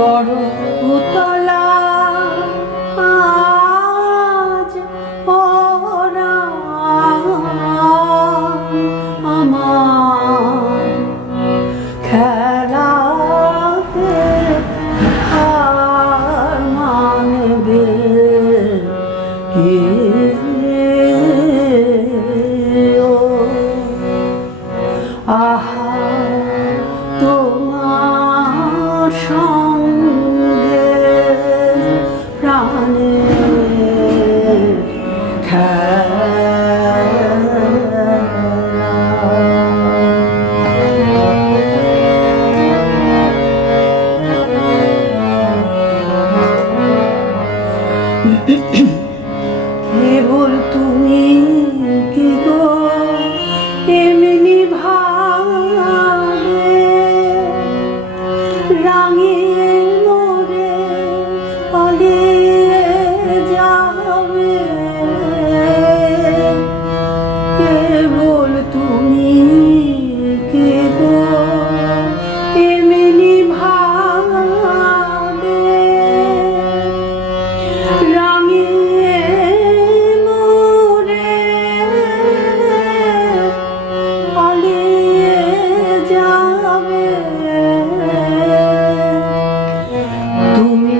বড় উতলা আজ পরাণ আমার খেলাতে হার মানবে কে ও আহা তোমার সঙ্গে প্রাণের কেবল তুমি কি গো এমনি ভাবে রাঙিয়ে মোরে পালিয়ে যাবে কেবল তুমি কি গো এমনি ভাবে রাঙিয়ে মোরে পালিয়ে যাবে তুমি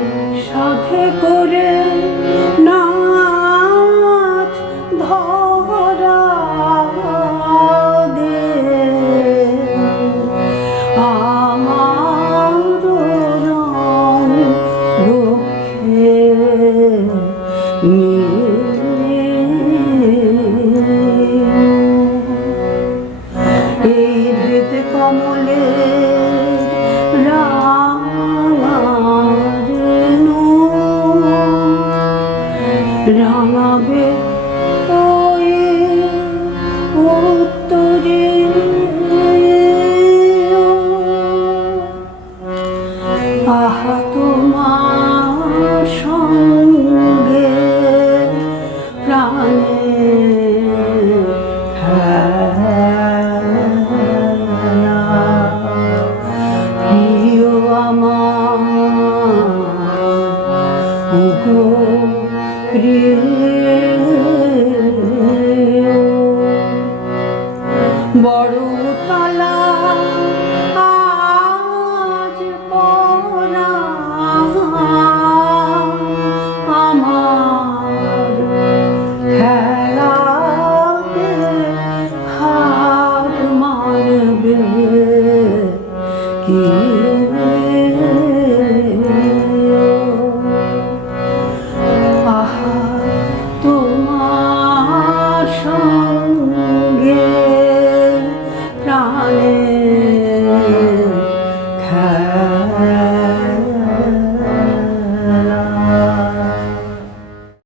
সাথে করে নাচ ধরা দে আমার রং দুঃখে এই হৃদ কমলে রাঙাবে ওই উত্তরে আহা তোমার সঙ্গে প্রাণের খেলা প্রিয় আমার গো বড় তালা আজ পরাণ আমার খেলাতে হার মানবে কি